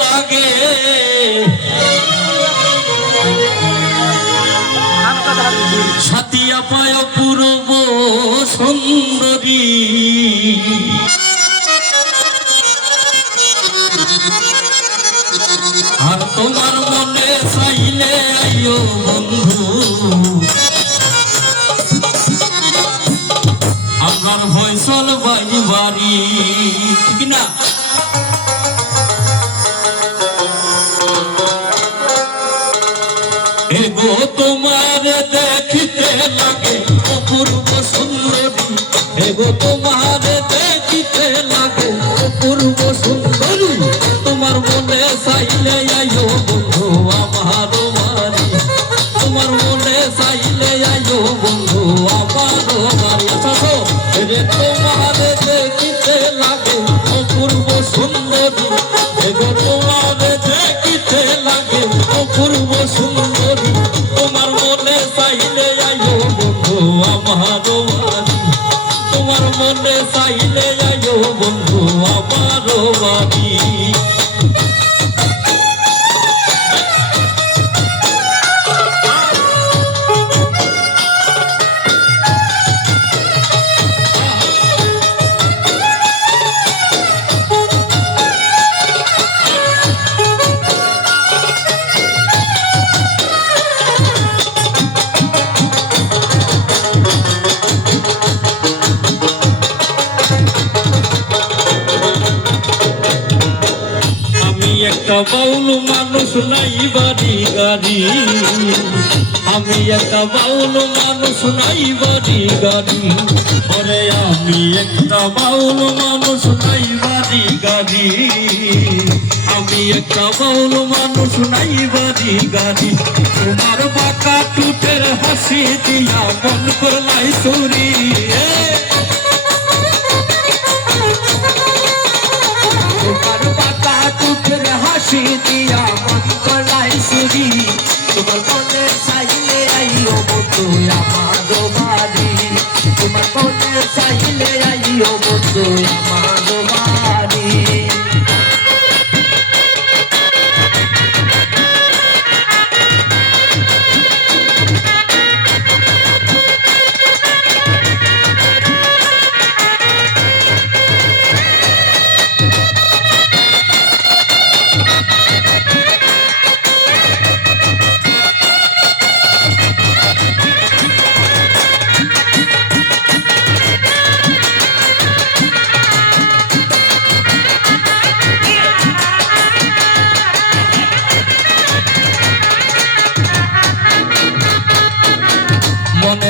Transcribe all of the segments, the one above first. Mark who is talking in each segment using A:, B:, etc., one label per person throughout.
A: লাগে। সাতিয়া পায় পূর্ব সুন্দরী। আর তোমার মনে চাইলে আইও বন্ধু। আপনার ফয়সল বাই বাড়ি। ঠিক না? এগো তোমার দেখিতে লাগে, অপূর্ব সুন্দরী। এগো তোমার দেখিতে লাগে, অপূর্ব সুন্দরী। তোমার মনে চাইলে আইও বন্ধু আমার বাড়ি। তোমার মনে চাইলে আইও বন্ধু আমার বাড়ি। আসো রে তোমার দেখিতে লাগে, অপূর্ব সুন্দরী। এগো তোমার দেখিতে লাগে, অপূর্ব সুন্দরী। তোমার মনে একটা বাউল মানুষ নাই বাড়ি, গাড়ি। আমি একটা বাউল মানুষ নাই বাড়ি, গাড়ি। ওরে আমি একটা বাউল মানুষ নাই বাড়ি, গাড়ি। আমি একটা বাউল মানুষ নাই বাড়ি, গাড়ি। তোমার বাঁকা টুটের হাসি দিয়া মন করলাই চুরি
B: হাসি দিয়া মন কলাই সুরি তোমার মনে চাইলে আইও বন্ধু আমার বাড়ি। তোমার মনে চাইলে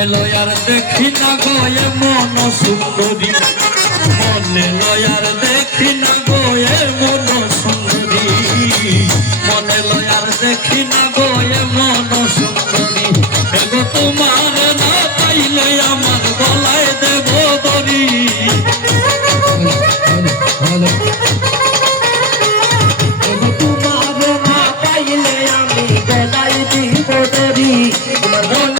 A: মনে লয়ার দেখি না গয়ে মন সুন্দরী। মনে লয়ার দেখি না গয়ে মন সুন্দরী। মনে লয়ার দেখি না